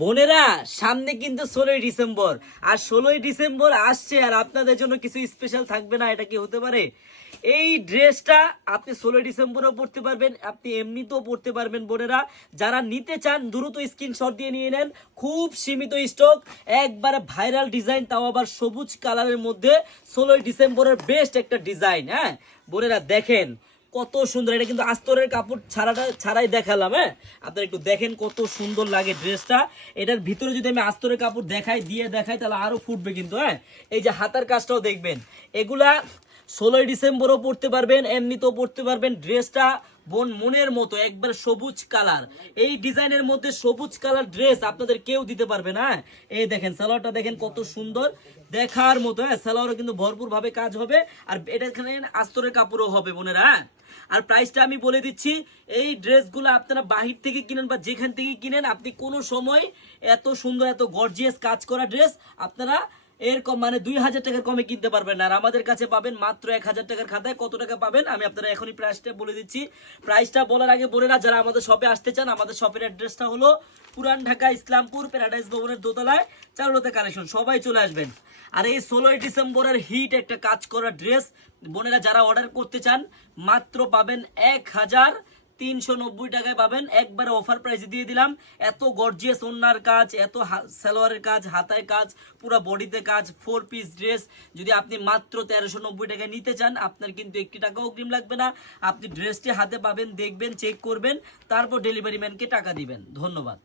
বোনেরা, সামনে কিন্তু ষোলোই ডিসেম্বর। আর ষোলোই ডিসেম্বর আসছে আর আপনাদের জন্য কিছু স্পেশাল থাকবে না, এটা কি হতে পারে? এই ড্রেসটা আপনি ষোলোই ডিসেম্বরও পড়তে পারবেন, আপনি এমনিতেও পড়তে পারবেন বোনেরা। যারা নিতে চান, দ্রুত স্ক্রিনশট দিয়ে নিয়ে নেন। খুব সীমিত স্টক একবারে ভাইরাল ডিজাইন তাও আবার সবুজ কালারের মধ্যে। ষোলোই ডিসেম্বরের বেস্ট একটা ডিজাইন হ্যাঁ? বোনেরা, দেখেন। কত সুন্দর, এটা কিন্তু আস্তরের কাপড় ছাড়াটা, ছাড়াই দেখালাম হ্যাঁ? আপনারা একটু দেখেন কত সুন্দর লাগে ড্রেসটা। এটার ভিতরে যদি আমি আস্তরের কাপড় দেখাই, দিয়ে দেখাই, তাহলে আরও ফুটবে কিন্তু হ্যাঁ? এই যে হাতার কাজটাও দেখবেন। এগুলা ষোলোই ডিসেম্বরও পড়তে পারবেন, এমনিতেও পড়তে পারবেন। ড্রেসটা বোন মনের মতো, একবার সবুজ কালার। এই ডিজাইনের মধ্যে সবুজ কালার ড্রেস আপনাদের কেউ দিতে পারবে না? এই দেখেন, সালোয়ারটা দেখেন কত সুন্দর। দেখার মতো হ্যাঁ সালোয়ারও কিন্তু ভরপুর ভাবে কাজ হবে। আর এটা এখানে আস্তরের কাপড়ও হবে বোনেরা হ্যাঁ। আর প্রাইসটা আমি বলে দিচ্ছি, এই ড্রেসগুলো আপনারা বাহির থেকে কিনেন বা যেখান থেকে কিনেন, আপনি কোনো সময় এত সুন্দর, এত গর্জিয়াস কাজ করা ড্রেস আপনারা এরকম মানে দুই হাজার টাকার কমে কিনতে পারবেন আর আমাদের কাছে পাবেন মাত্র এক হাজার টাকার খাতায় কত টাকা পাবেন? আমি আপনারা এখনই প্রাইসটা বলে দিচ্ছি। প্রাইসটা বলার আগে বলে না, যারা আমাদের শপে আসতে চান, আমাদের শপের অ্যাড্রেসটা হলো পুরান ঢাকা ইসলামপুর প্যারাডাইস ভবনের দোতলায় চারুলতা কালেকশন সবাই চলে আসবেন। আর এই ষোলোই ডিসেম্বরের হিট একটা কাজ করা ড্রেস বোনেরা, যারা অর্ডার করতে চান, মাত্র পাবেন এক হাজার তিনশো নব্বই টাকায় পাবেন। একবারে অফার প্রাইসে দিয়ে দিলাম। এত গর্জিয়াস ওনার কাজ, এত সালোয়ারের কাজ, হাতায় কাজ, পুরো বডিতে কাজ ফোর পিস ড্রেস যদি আপনি মাত্র তেরোশো নব্বই টাকায় নিতে চান, আপনার কিন্তু একটি টাকাও অগ্রিম লাগবে না। আপনি ড্রেসটি হাতে পাবেন, দেখবেন চেক করবেন, তারপর ডেলিভারি ম্যানকে টাকা দিবেন। ধন্যবাদ।